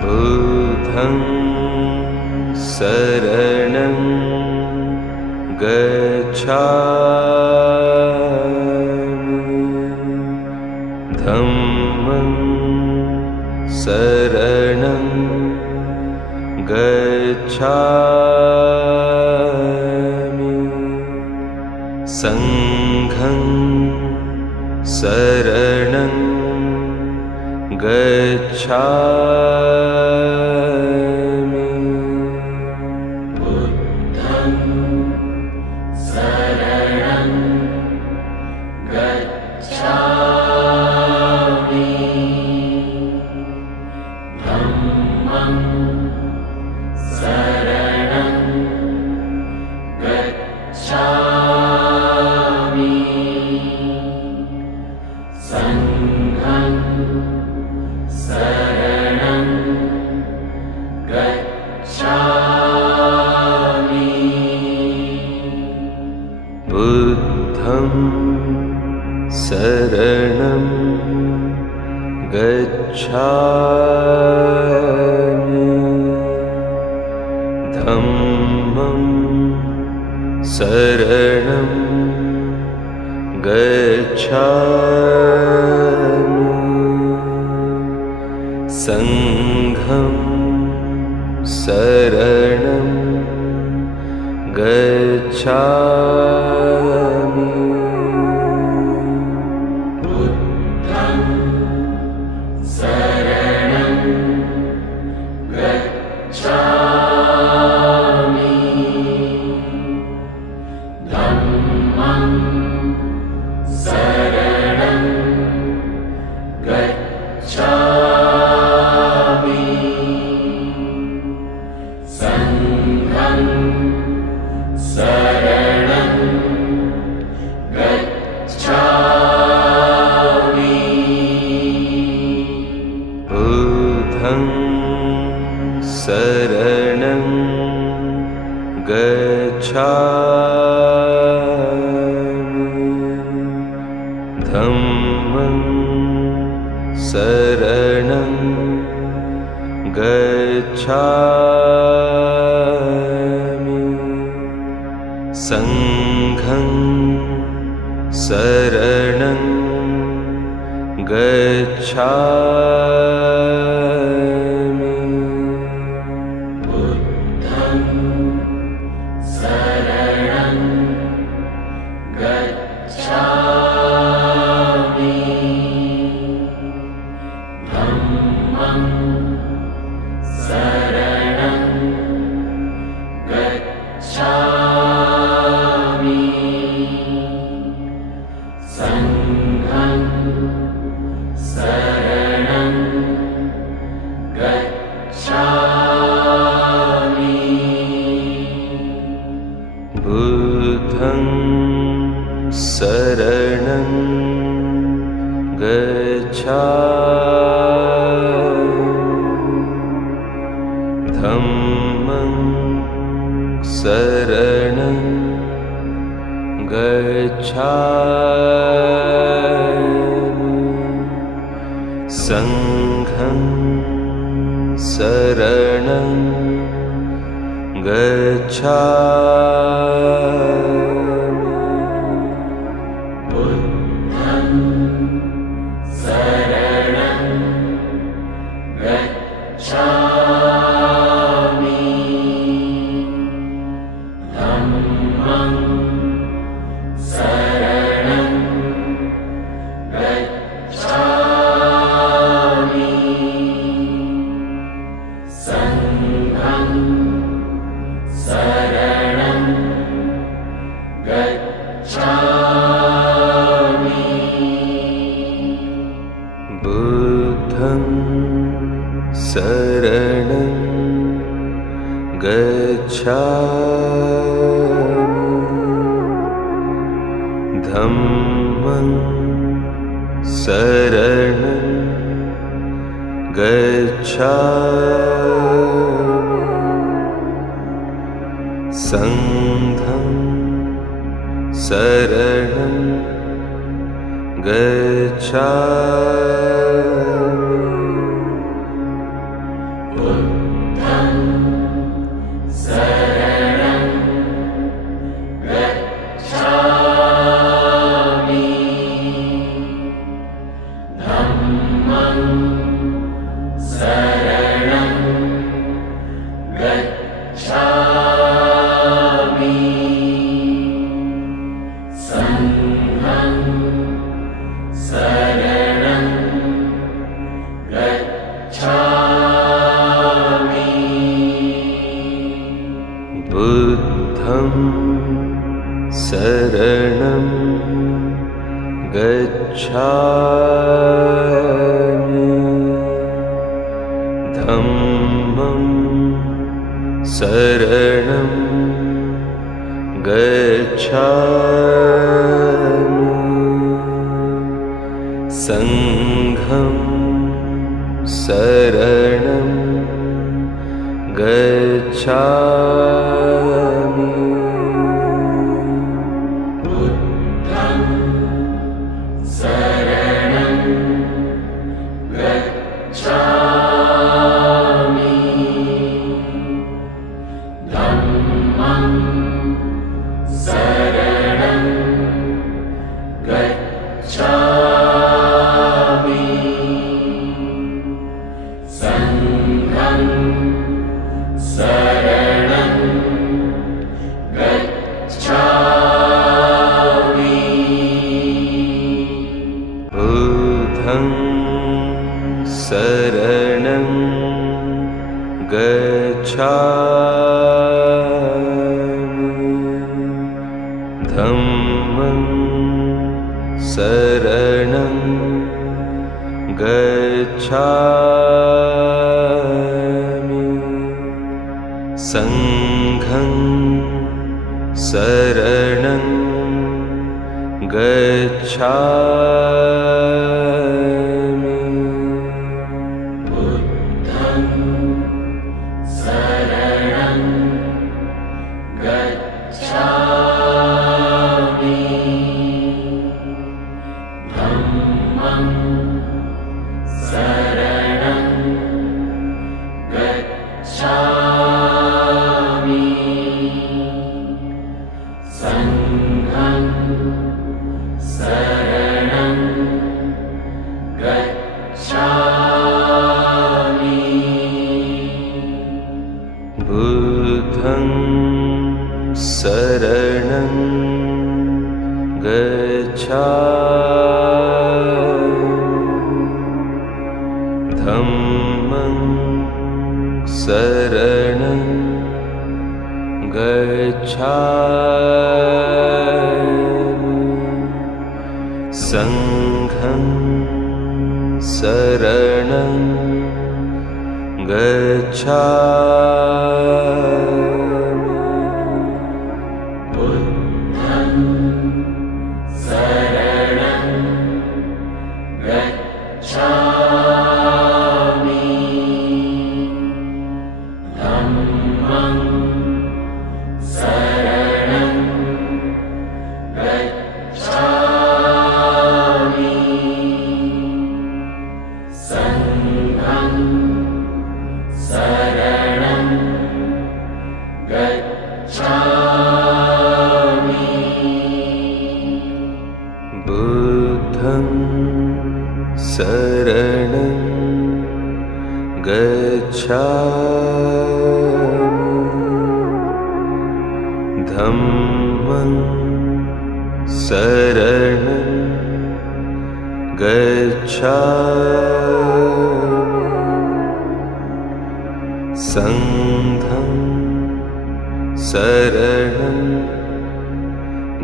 बुद्धं शरणं गच्छामि धम्मं शरणं गच्छामि संघं शरणं गच्छामि बुद्धं शरणं गच्छामि धम्मं शरणं गच्छामि संघं शरणं गच्छामि बुद्धं शरणं गच्छामि धम्मं शरणं गच्छामि संघं शरणं गच्छामि बुद्धं शरणं गच्छामि धम्मं शरणं गच्छामि संघं शरणं गच्छामि बुद्धं शरणं गच्छामि धम्मं शरणं गच्छामि संघं शरणं गच्छामि बुद्धं शरणं गच्छामि धम्मं शरणं गच्छामि संघं शरणं गच्छामि बुद्धं शरणं गच्छामि धम्मं शरणं गच्छामि संघं शरणं गच्छामि बुद्धं शरणं गच्छामि धम्मं शरणं गच्छामि संघं शरणं शरणं गच्छामि धम्मं शरणं गच्छामि संघं शरणं गच्छामि बुद्धं शरणं गच्छामि धम्मं शरणं गच्छामि संघं शरणं गच्छामि बुद्धं शरणं गच्छामि धम्मं शरणं गच्छामि संघं शरणं गच्छामि बुद्धं शरणं गच्छामि धम्मं शरणं गच्छामि संघं शरणं गच्छामि बुद्धं शरणं गच्छामि धम्मं शरणं गच्छामि संघं शरणं गच्छामि बुद्धं शरणं गच्छामि धम्मं शरणं गच्छामि संघं शरणं गच्छामि बुद्धं शरणं गच्छामि धम्मं शरणं गच्छामि संघं शरणं गच्छामि बुद्धं शरणं गच्छामि धम्मं शरणं गच्छामि संघं शरणं गच्छामि बुद्धं शरणं गच्छामि धम्मं शरणं गच्छामि संघं शरणं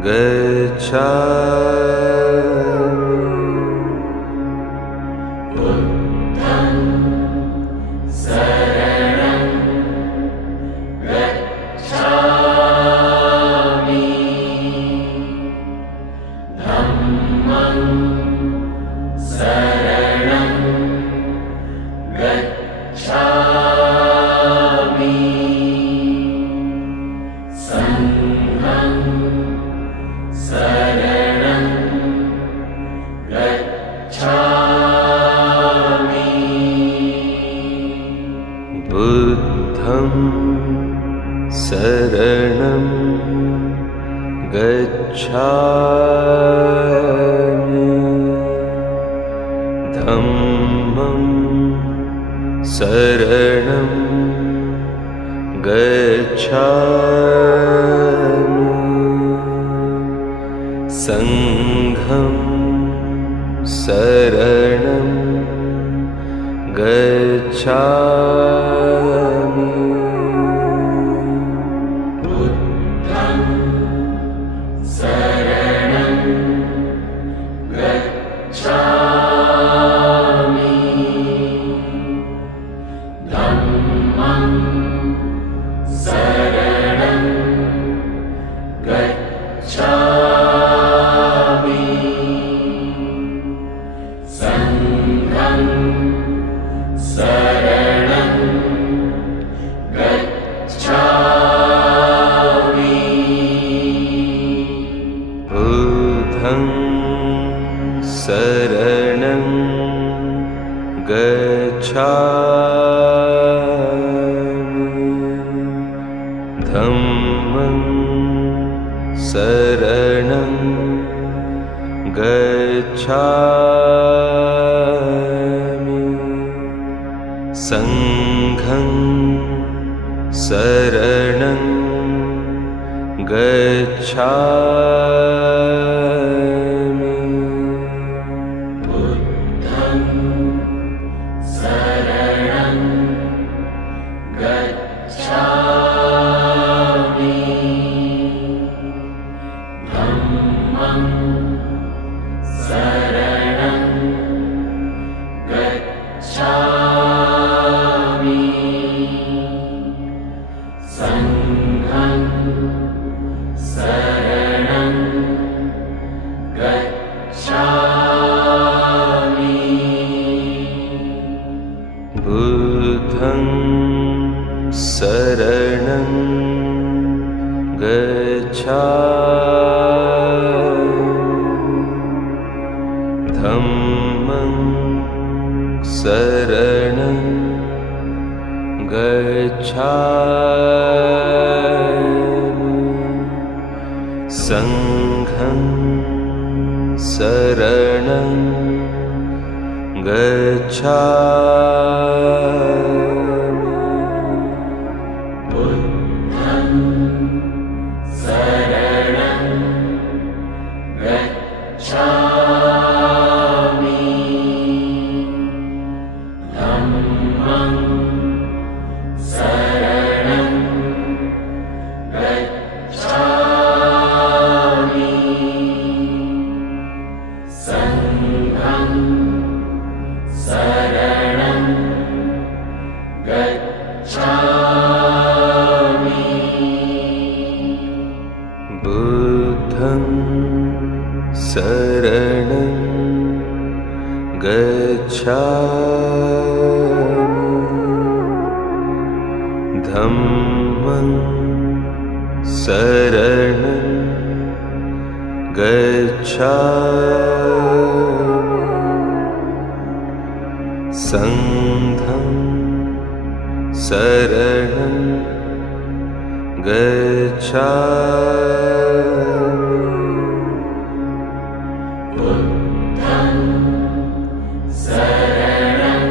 गच्छामि बुद्धं बुद्धं शरणं गच्छामि धम्मं शरणं गच्छामि संघं शरणं गच्छामि बुद्धं शरणं गच्छामि धम्मं शरणं गच्छामि संघं शरणं गच्छामि बुद्धं शरणं गच्छामि धम्मं शरणं गच्छामि संघं शरणं गच्छामि बुद्धं शरणं गच्छामि धम्मं शरणं गच्छामि संघं शरणं गच्छामि बुद्धं शरणं गच्छामि धम्मं शरणं गच्छामि संघं शरणं गच्छामि बुद्धं शरणं गच्छामि धम्मं शरणं गच्छामि संघं शरणं गच्छामि बुद्धं शरणं गच्छामि धम्मं शरणं गच्छामि संघं शरणं गच्छामि बुद्धं शरणं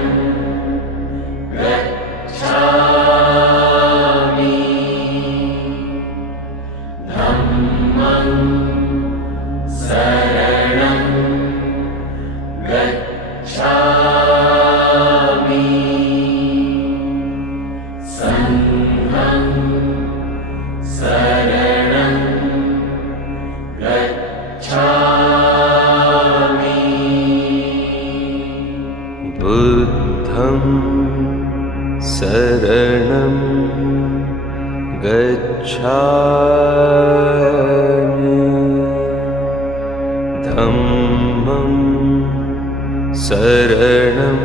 गच्छामि धम्मं शरणं गच्छामि संघं शरणं गच्छामि बुद्धं शरणं गच्छामि धम्मं शरणं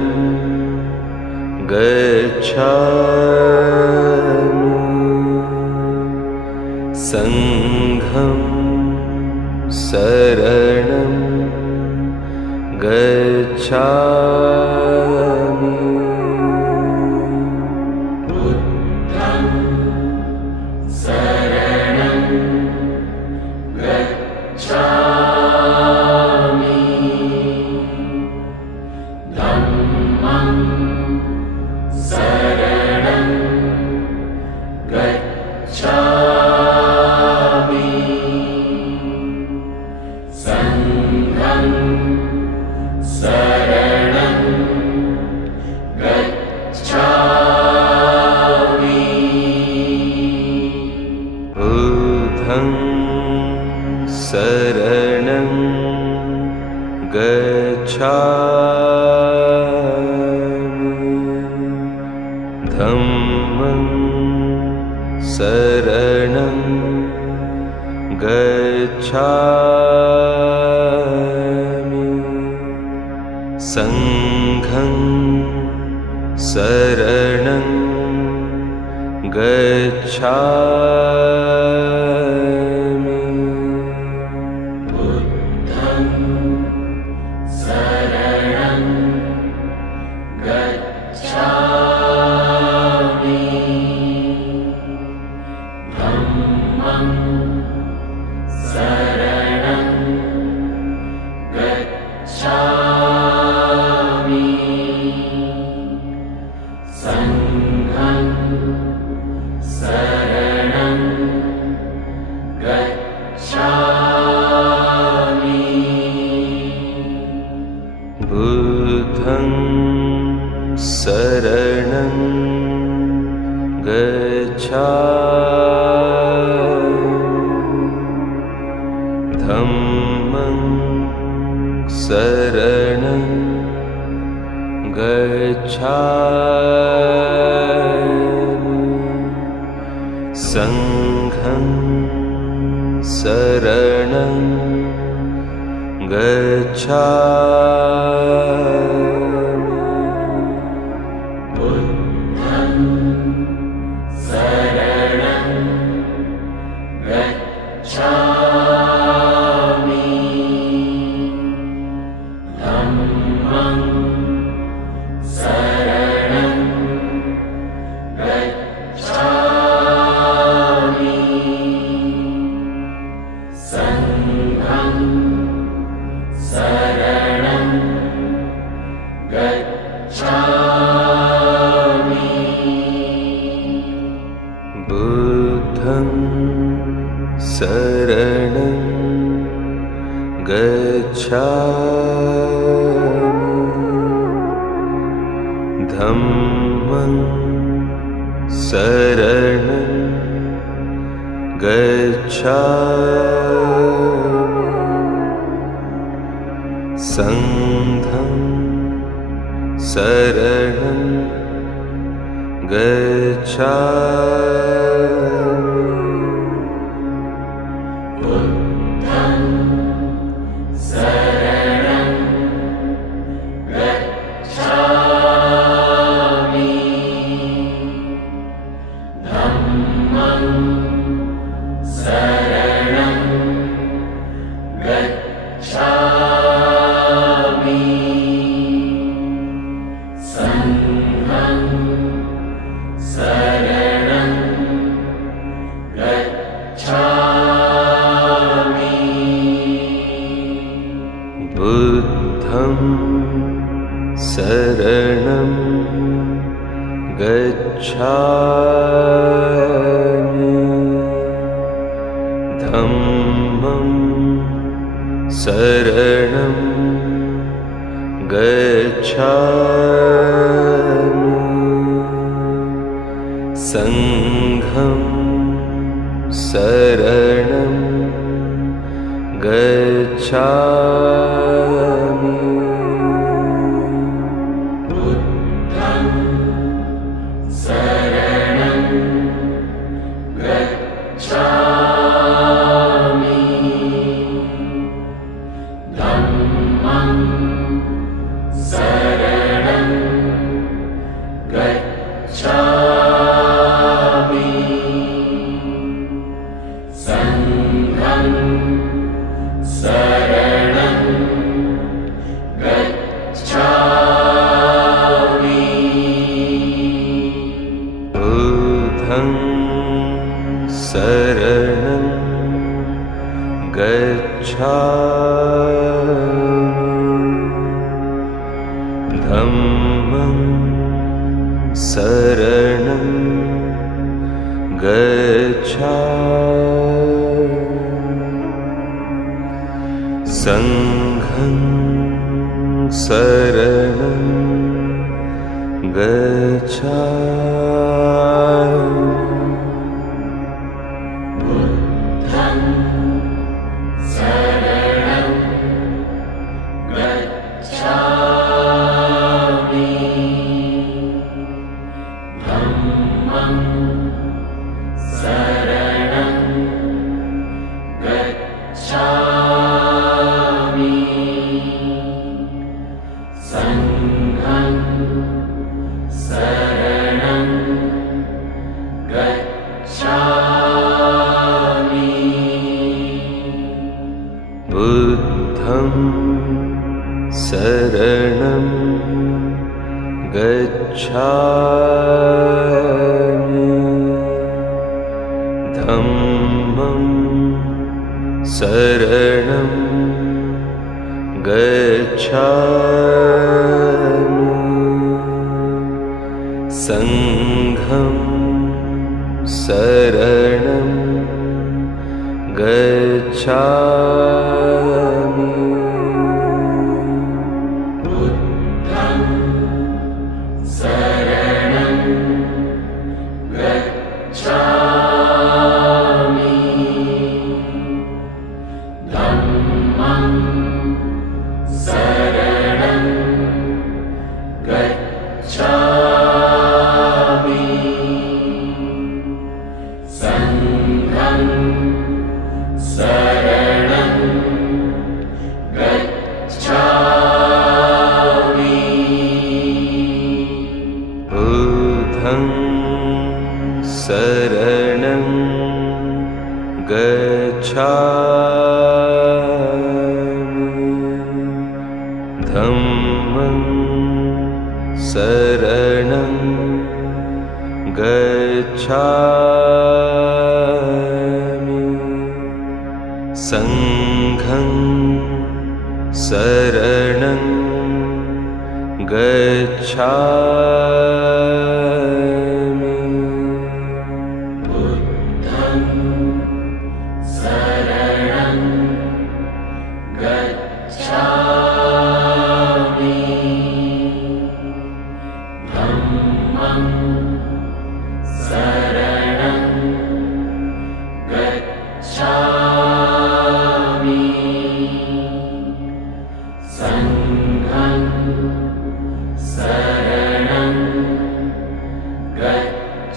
गच्छामि संघं शरणं गच्छामि बुद्धं शरणं गच्छामि धम्मं शरणं गच्छामि संघं शरणं गच्छामि बुद्धं शरणं गच्छामि धम्मं शरणं गच्छामि संघं शरणं गच्छामि बुद्धं शरणं गच्छामि धम्मं शरणं गच्छामि संघं शरणं गच्छामि बुद्धं शरणं गच्छामि धम्मं शरणं गच्छामि संघं शरणं गच्छामि बुद्धं शरणं गच्छामि धम्मं शरणं गच्छामि संघं शरणं गच्छामि बुद्धं शरणं गच्छामि धम्मं शरणं गच्छामि संघं शरणं गच्छामि बुद्धं शरणं गच्छामि धम्मं शरणं गच्छामि संघं शरणं गच्छामि बुद्धं शरणं गच्छामि धम्मं शरणं गच्छामि संघं शरणं गच्छामि बुद्धं शरणं गच्छामि धम्मं शरणं गच्छामि संघं शरणं धम्मं शरणं गच्छामि संघं शरणं गच्छामि बुद्धं शरणं गच्छामि धम्मं शरणं गच्छामि संघं शरणं गच्छामि बुद्धं शरणं गच्छामि धम्मं शरणं गच्छामि संघं शरणं गच्छामि बुद्धं शरणं गच्छामि धम्मं शरणं गच्छामि संघं शरणं गच्छामि बुद्धं शरणं गच्छामि धम्मं शरणं गच्छामि संघं शरणं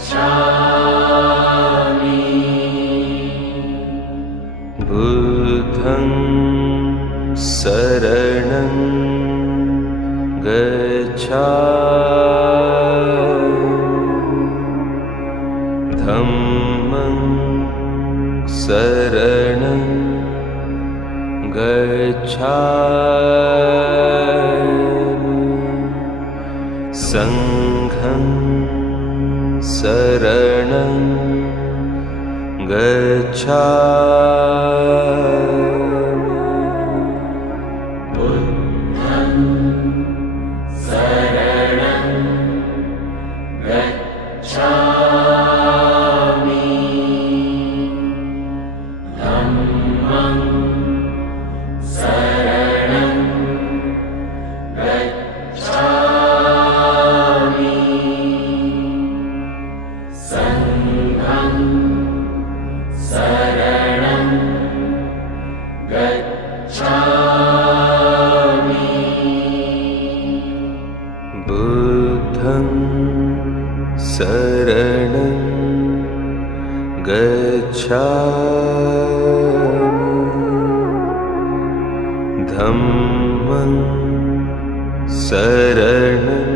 गच्छामि बुद्धं शरणं गच्छामि धम्मं शरणं गच्छामि संघं शरणं गच्छामि बुद्धं शरणं गच्छामि धम्मं शरणं गच्छामि संघं शरणं गच्छामि बुद्धं शरणं गच्छामि धम्मं शरणं गच्छामि संघं शरणं गच्छामि बुद्धं शरणं गच्छामि धम्मं शरणं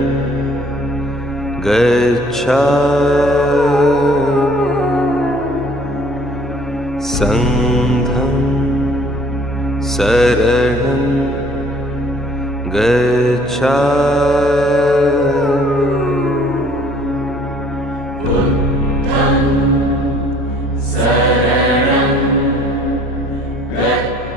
गच्छामि संघं शरणं गच्छामि बुद्धं शरणं गच्छामि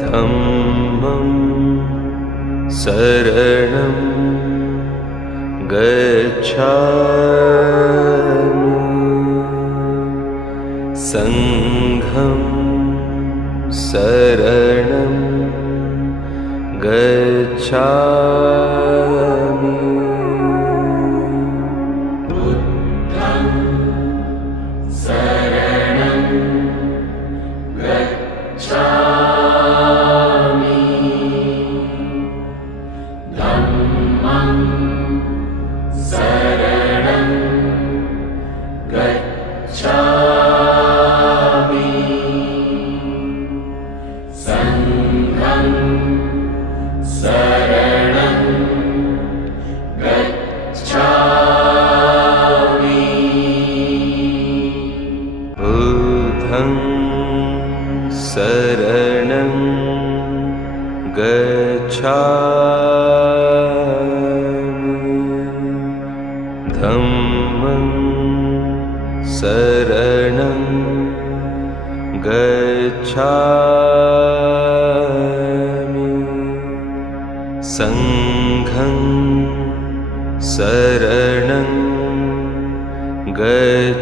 धम्मं शरणं गच्छामि संघं शरणं गच्छामि बुद्धं शरणं गच्छामि धम्मं शरणं गच्छामि संघं शरणं गच्छामि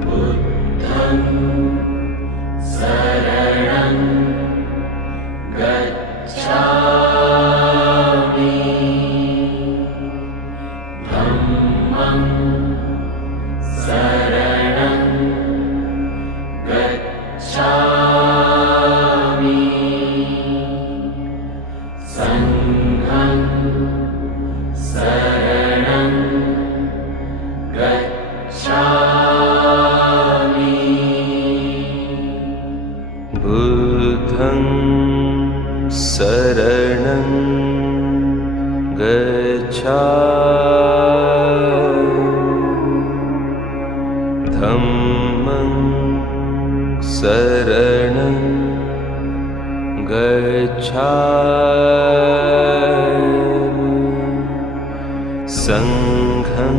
बुद्धं शरणं गच्छामि धम्मं शरणं गच्छामि संघं शरणं गच्छामि बुद्धं शरणं गच्छामि धम्मं शरणं गच्छामि संघं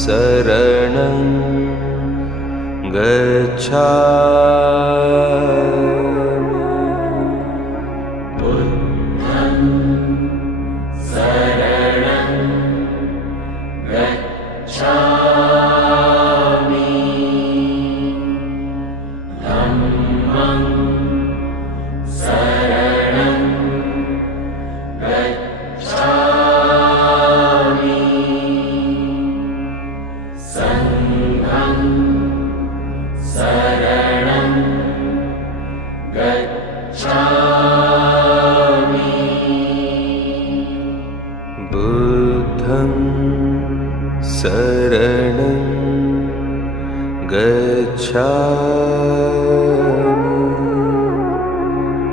शरणं गच्छामि बुद्धं शरणं गच्छामि धम्मं शरणं गच्छामि संघं शरणं गच्छामि बुद्धं शरणं गच्छामि धम्मं शरणं गच्छामि संघं शरणं गच्छामि बुद्धं शरणं गच्छामि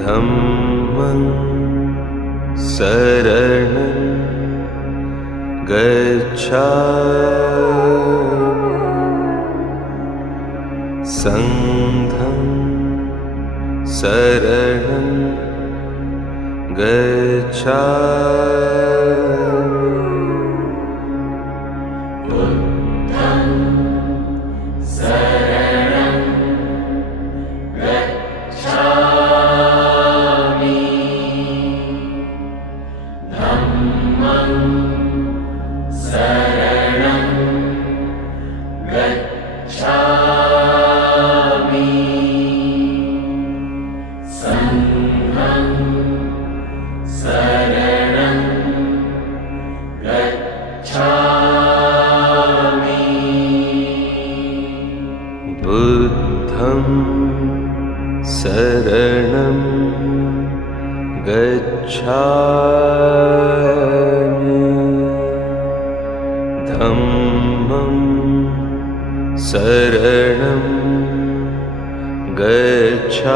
धम्मं शरणं गच्छामि संघं शरणं गच्छामि बुद्धं शरणं गच्छामि धम्मं शरणं गच्छामि संघं शरणं गच्छामि बुद्धं शरणं गच्छामि धम्मं शरणं गच्छामि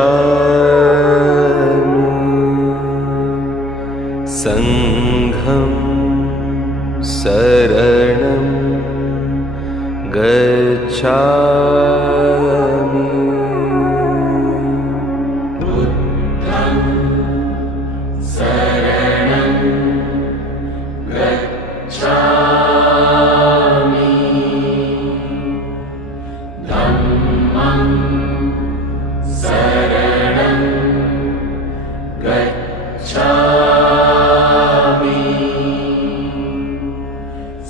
संघं शरणं गच्छामि बुद्धं शरणं गच्छामि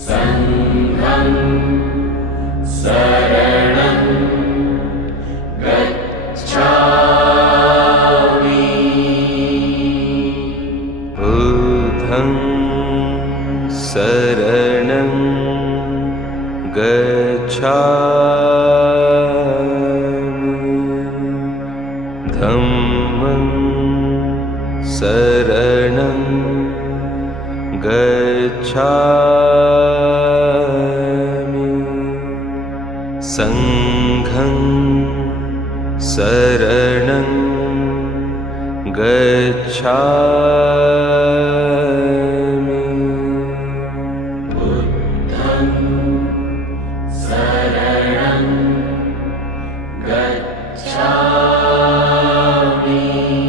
संघं शरणं गच्छामि बुद्धं शरणं गच्छामि धम्मं शरणं गच्छामि संघं शरणं गच्छामि बुद्धं शरणं गच्छामि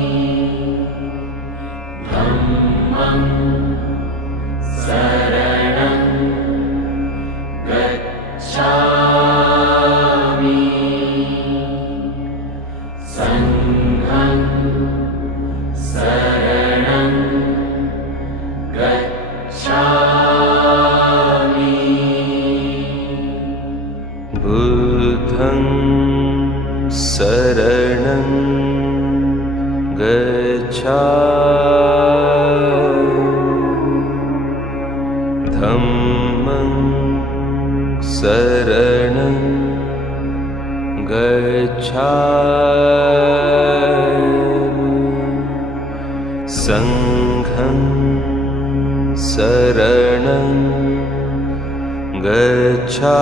धम्मं शरणं गच्छामि संघं शरणं गच्छामि बुद्धं शरणं गच्छामि धम्मं शरणं गच्छामि संघं शरणं गच्छामि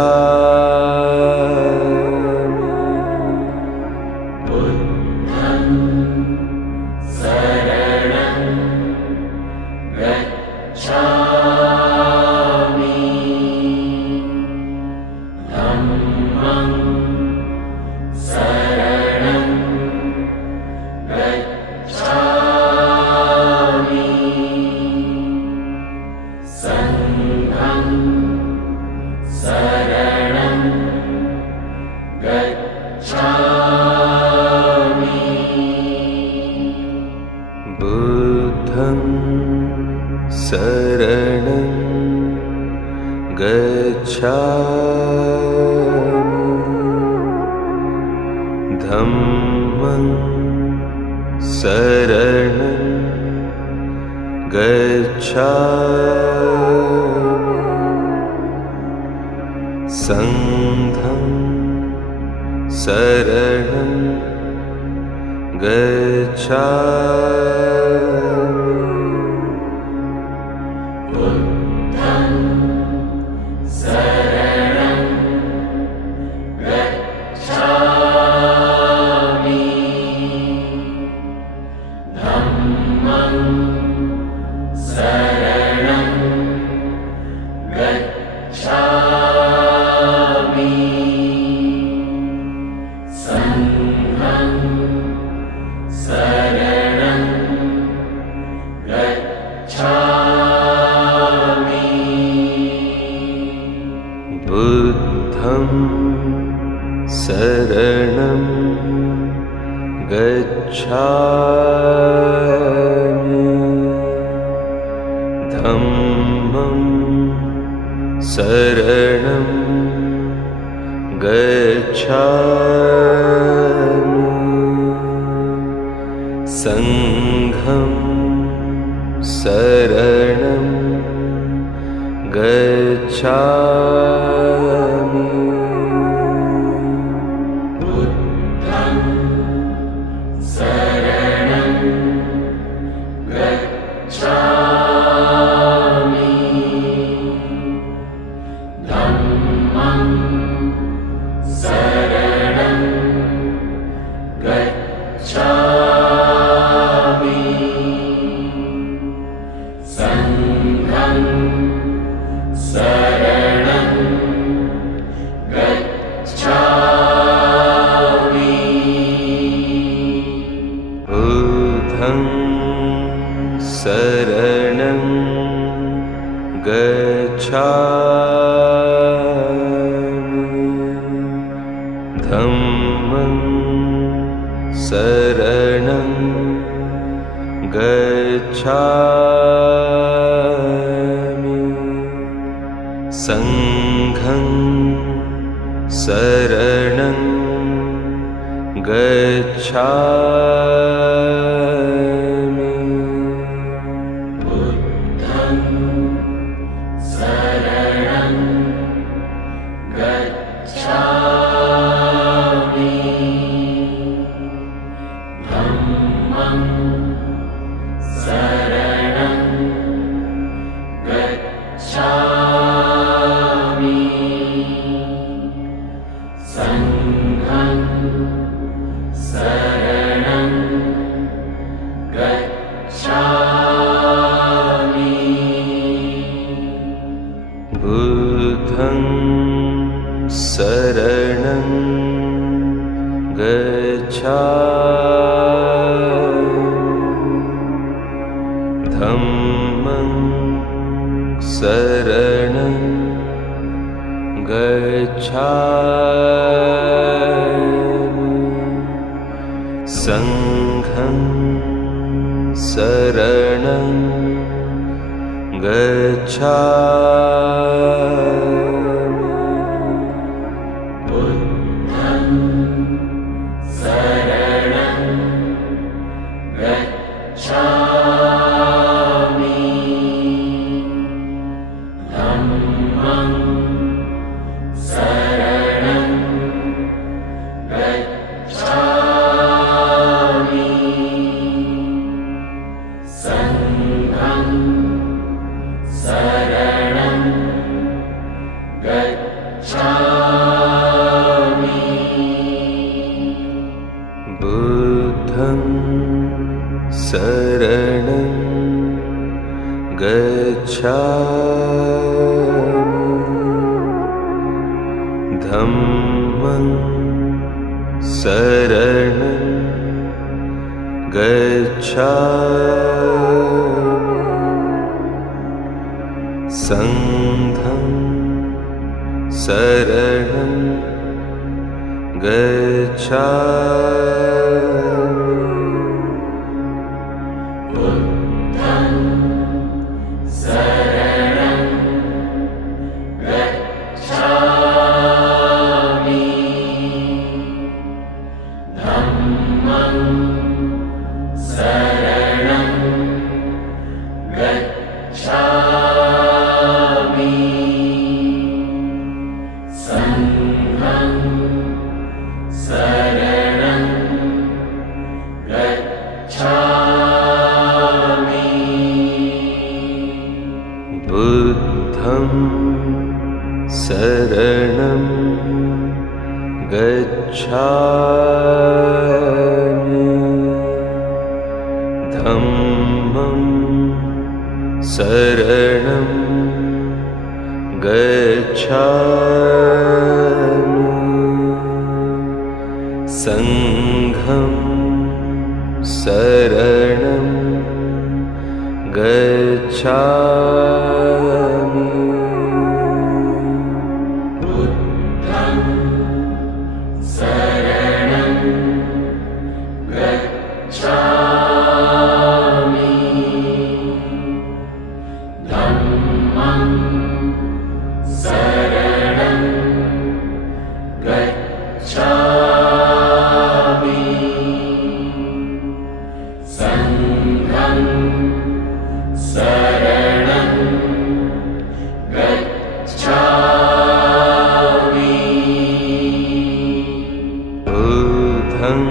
बुद्धं शरणं गच्छामि धम्मं शरणं गच्छामि संघं शरणं गच्छामि बुद्धं शरणं गच्छामि धम्मं शरणं गच्छामि संघं शरणं गच्छामि बुद्धं शरणं गच्छामि धम्मं शरणं गच्छामि संघं शरणं गच्छामि बुद्धं शरणं गच्छामि धम्मं शरणं गच्छामि संघं शरणं गच्छामि बुद्धं शरणं गच्छामि धम्मं शरणं गच्छामि संघं शरणं गच्छामि बुद्धं शरणं गच्छामि धम्मं शरणं गच्छामि संघं शरणं गच्छामि बुद्धं शरणं गच्छामि धम्मं शरणं गच्छामि संघं शरणं गच्छामि बुद्धं शरणं गच्छामि धम्मं शरणं गच्छामि संघं शरणं गच्छामि बुद्धं शरणं गच्छामि धम्मं शरणं गच्छामि संघं शरणं गच्छामि बुद्धं शरणं गच्छामि धम्मं शरणं गच्छामि संघं शरणं गच्छामि बुद्धं शरणं गच्छामि धम्मं शरणं गच्छामि संघं शरणं गच्छामि बुद्धं शरणं गच्छामि धम्मं शरणं गच्छामि संघं शरणं गच्छामि बुद्धं शरणं गच्छामि धम्मं शरणं गच्छामि संघं शरणं गच्छामि बुद्धं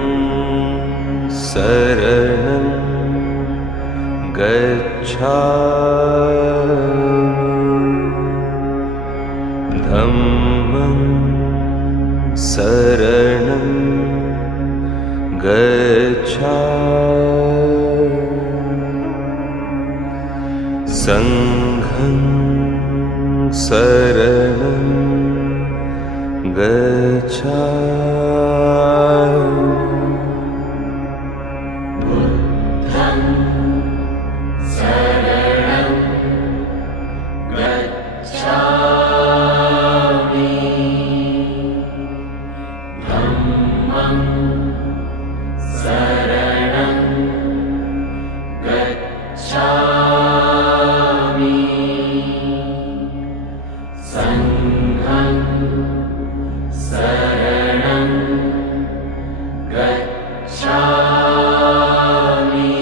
शरणं गच्छामि धम्मं शरणं गच्छामि संघं शरणं गच्छामि बुद्धं शरणं गच्छामि धम्मं शरणं गच्छामि संघं शरणं गच्छामि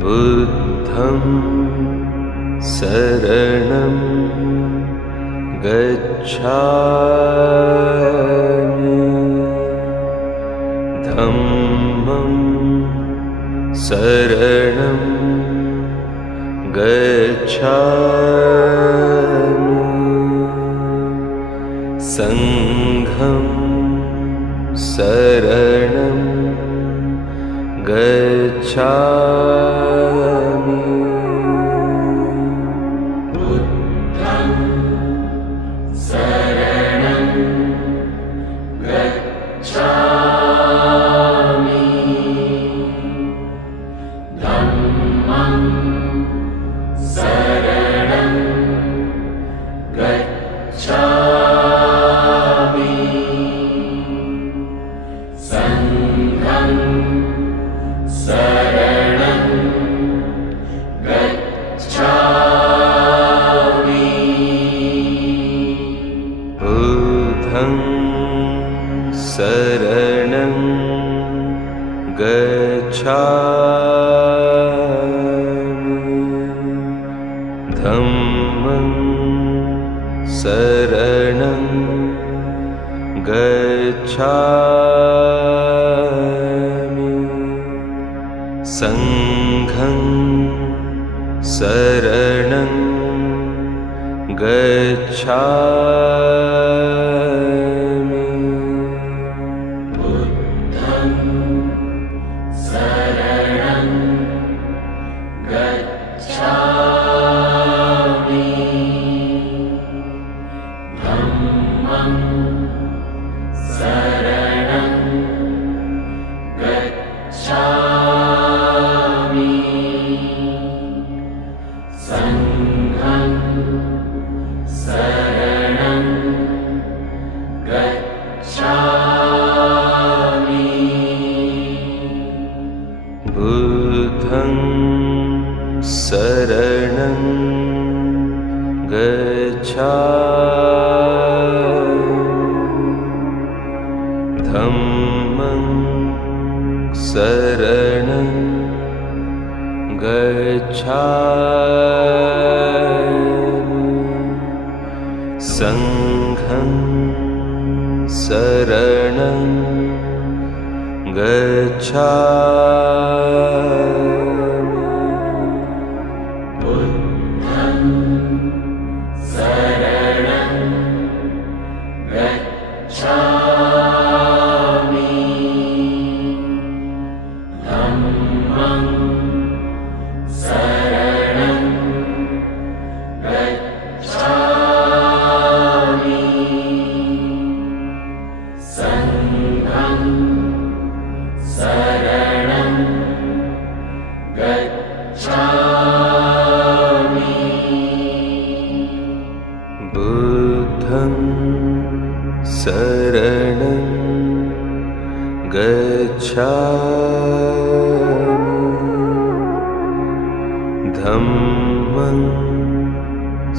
बुद्धं शरणं गच्छामि धम्मं शरणं गच्छामि संघं शरणं गच्छामि बुद्धं शरणं गच्छामि धम्मं शरणं गच्छामि संघं शरणं गच्छामि बुद्धं शरणं गच्छामि धम्मं शरणं गच्छामि संघं शरणं गच्छामि बुद्धं शरणं गच्छामि धम्मं शरणं गच्छामि संघं शरणं गच्छामि बुद्धं शरणं गच्छामि धम्मं शरणं गच्छामि संघं शरणं गच्छामि बुद्धं शरणं गच्छामि धम्मं शरणं गच्छामि संघं शरणं गच्छामि बुद्धं शरणं गच्छामि धम्मं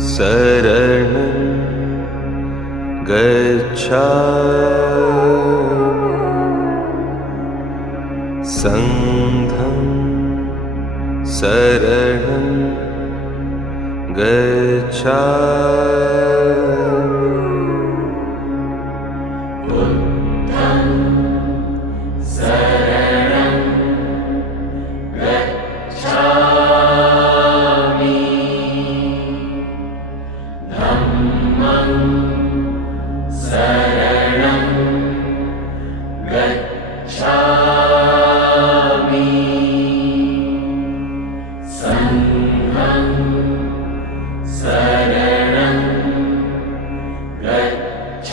शरणं गच्छामि संघं शरणं गच्छामि बुद्धं शरणं गच्छामि धम्मं शरणं गच्छामि संघं शरणं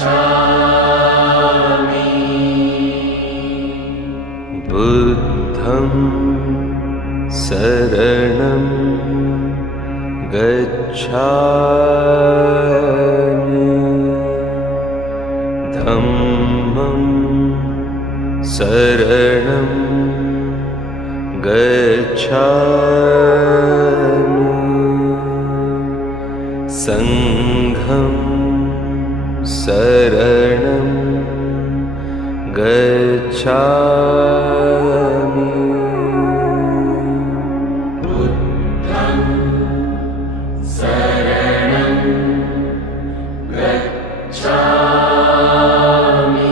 गच्छामि बुद्धं शरणं गच्छामि धम्मं शरणं गच्छामि संघं शरणं गच्छामि बुद्धं शरणं गच्छामि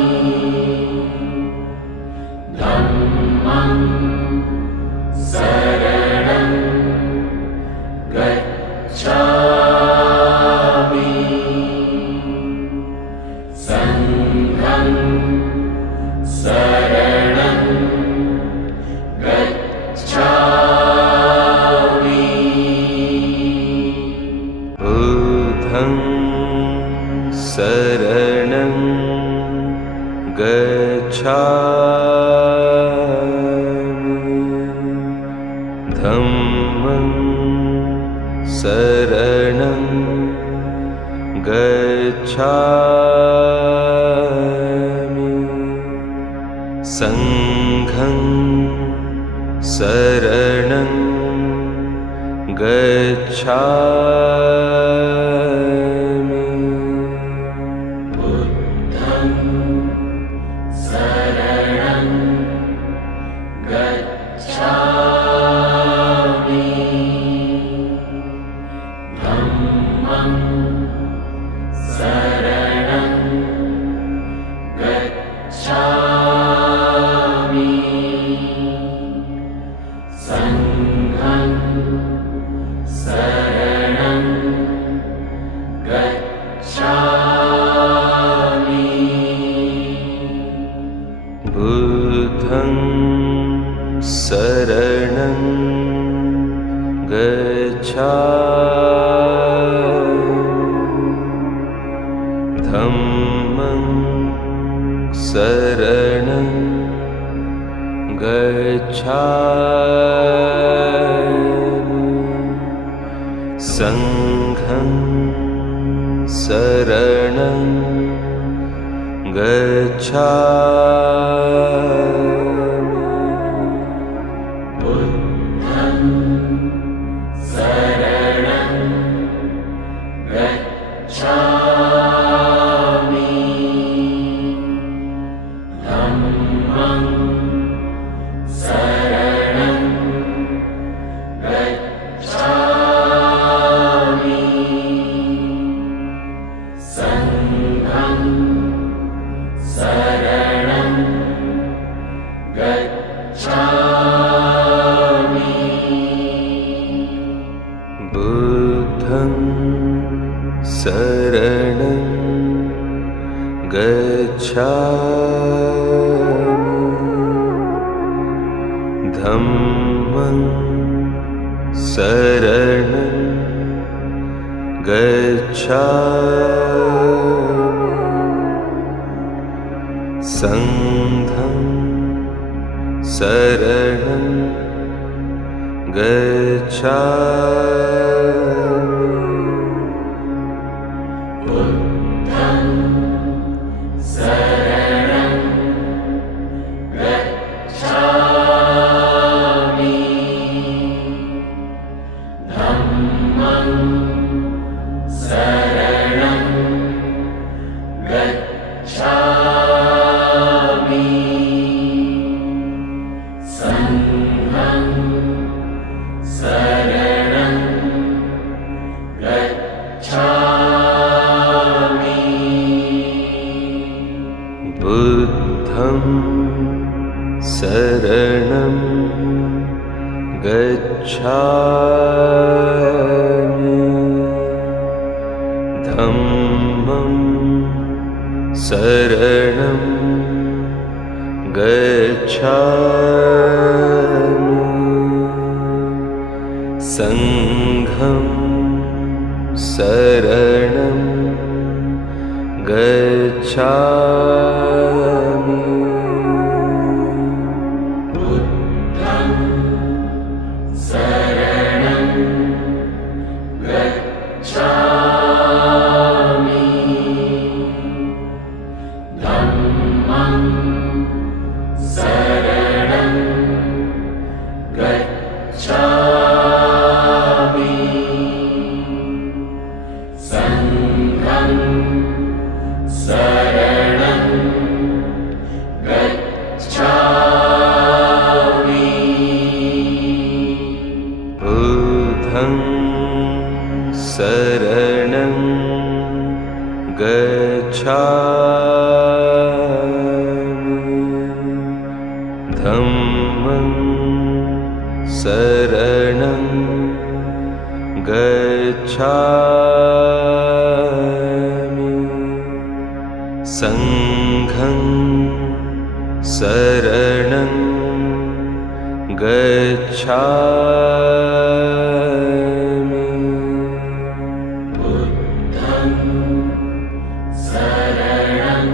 धम्मं शरणं गच्छामि संघं शरणं गच्छामि बुद्धं शरणं गच्छामि धम्मं शरणं गच्छामि संघं शरणं गच्छामि बुद्धं शरणं गच्छामि धम्मं शरणं गच्छामि संघं शरणं गच्छामि बुद्धं शरणं गच्छामि धम्मं शरणं गच्छामि संघं शरणं गच्छामि बुद्धं शरणं गच्छामि धम्मं शरणं गच्छामि संघं शरणं गच्छामि बुद्धं शरणं गच्छामि धम्मं शरणं गच्छामि संघं शरणं गच्छामि बुद्धं शरणं गच्छामि धम्मं शरणं गच्छामि संघं शरणं गच्छामि बुद्धं शरणं गच्छामि धम्मं शरणं गच्छामि संघं शरणं गच्छामि बुद्धं शरणं गच्छामि धम्मं शरणं गच्छामि संघं शरणं गच्छामि बुद्धं शरणं गच्छामि धम्मं शरणं गच्छामि संघं शरणं गच्छामि बुद्धं शरणं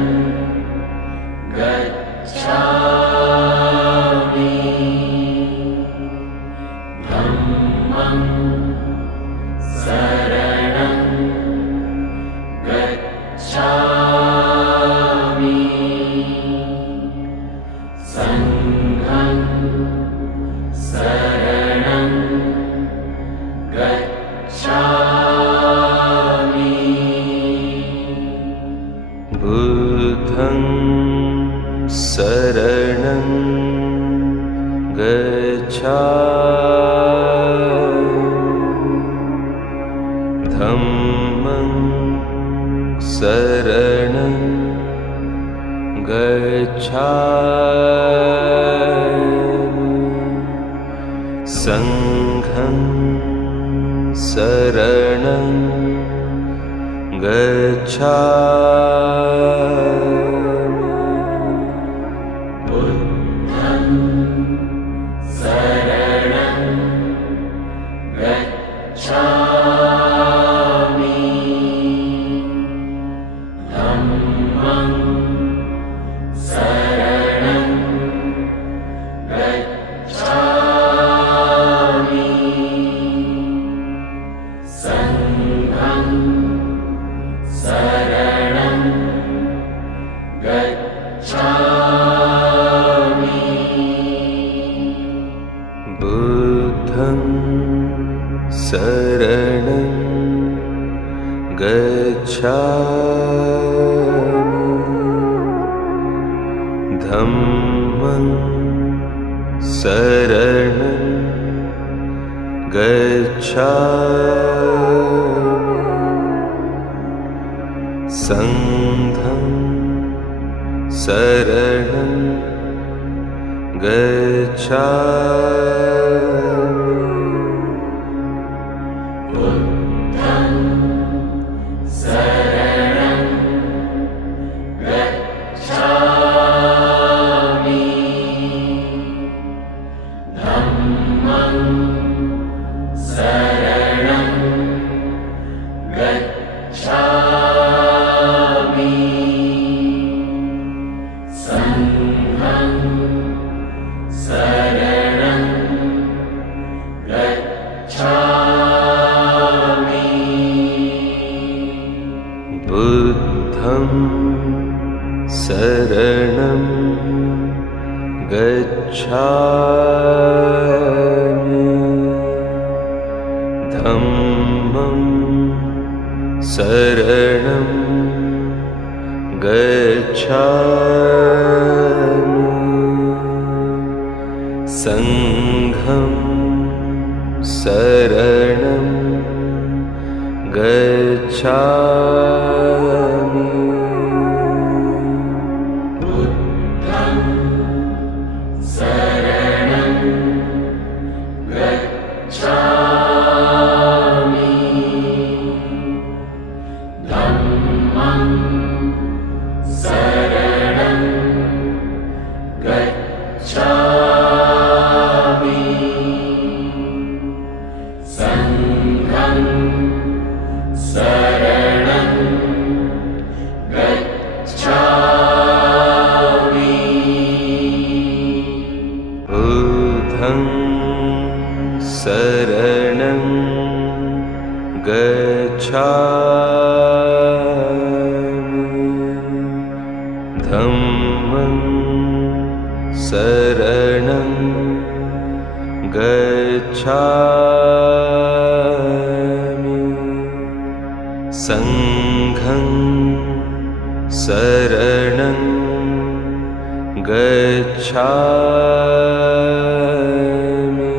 गच्छामि धम्मं शरणं गच्छामि संघं शरणं गच्छामि बुद्धं शरणं गच्छामि धम्मं शरणं गच्छामि संघं शरणं गच्छामि बुद्धं शरणं गच्छामि धम्मं शरणं गच्छामि संघं शरणं गच्छामि बुद्धं शरणं गच्छामि धम्मं शरणं गच्छामि संघं शरणं गच्छामि बुद्धं शरणं गच्छामि धम्मं शरणं गच्छामि संघं शरणं गच्छामि बुद्धं शरणं गच्छामि धम्मं शरणं गच्छामि संघं शरणं गच्छामि बुद्धं शरणं गच्छामि धम्मं शरणं गच्छामि संघं शरणं गच्छामि बुद्धं शरणं गच्छामि धम्मं शरणं गच्छामि संघं शरणं गच्छामि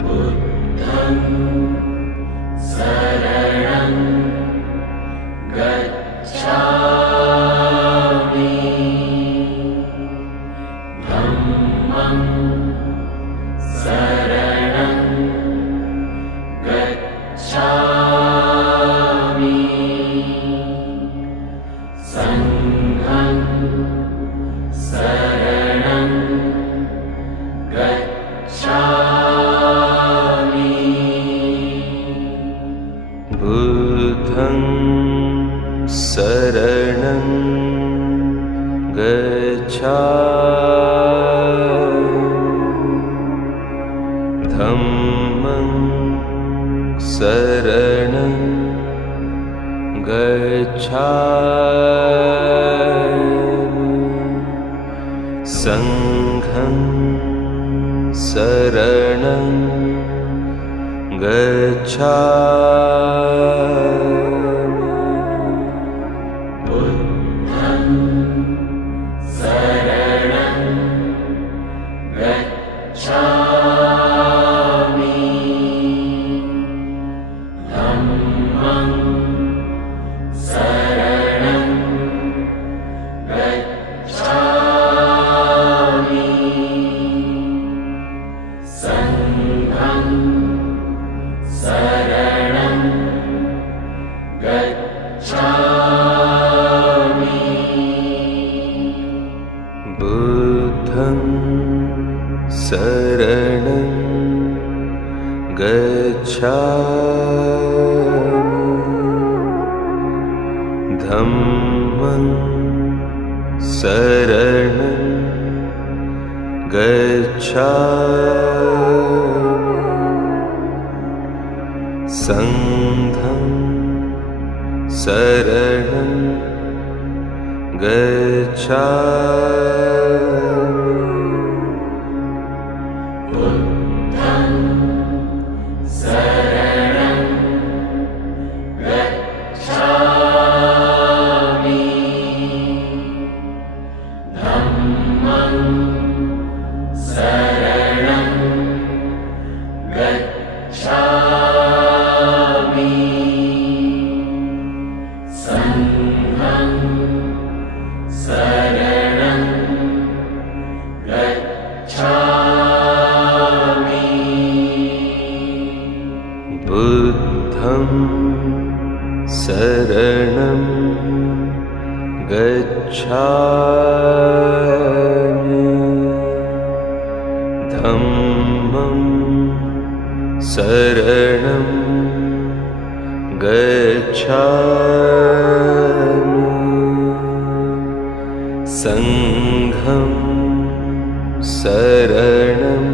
बुद्धं शरणं गच्छामि धम्मं शरणं गच्छामि संघं शरणं गच्छामि बुद्धं शरणं गच्छामि धम्मं शरणं गच्छामि संघं शरणं गच्छामि बुद्धं शरणं गच्छामि धम्मं शरणं गच्छामि संघं शरणं गच्छामि बुद्धं शरणं गच्छामि धम्मं शरणं गच्छामि संघं शरणं गच्छामि बुद्धं शरणं गच्छामि धम्मं शरणं गच्छामि संघं शरणं गच्छामि बुद्धं शरणं गच्छामि धम्मं शरणं गच्छामि संघं शरणं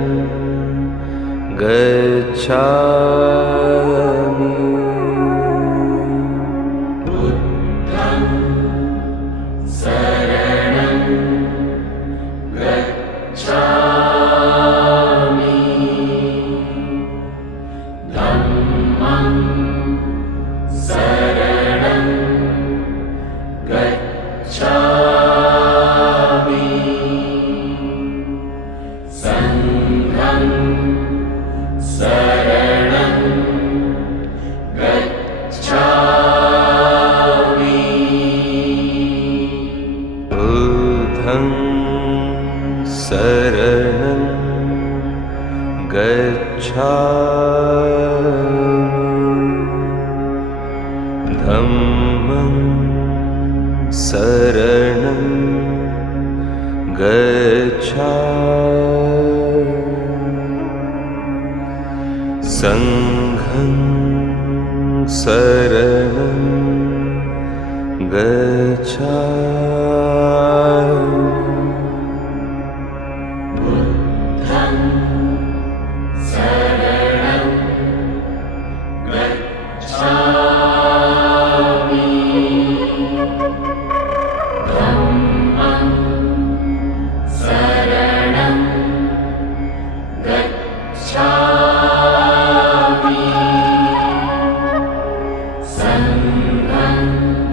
गच्छामि बुद्धं शरणं गच्छामि धम्मं शरणं गच्छामि संघं शरणं गच्छामि बुद्धं शरणं गच्छामि धम्मं शरणं गच्छामि संघं शरणं गच्छामि बुद्धं शरणं गच्छामि धम्मं शरणं गच्छामि सङ्घं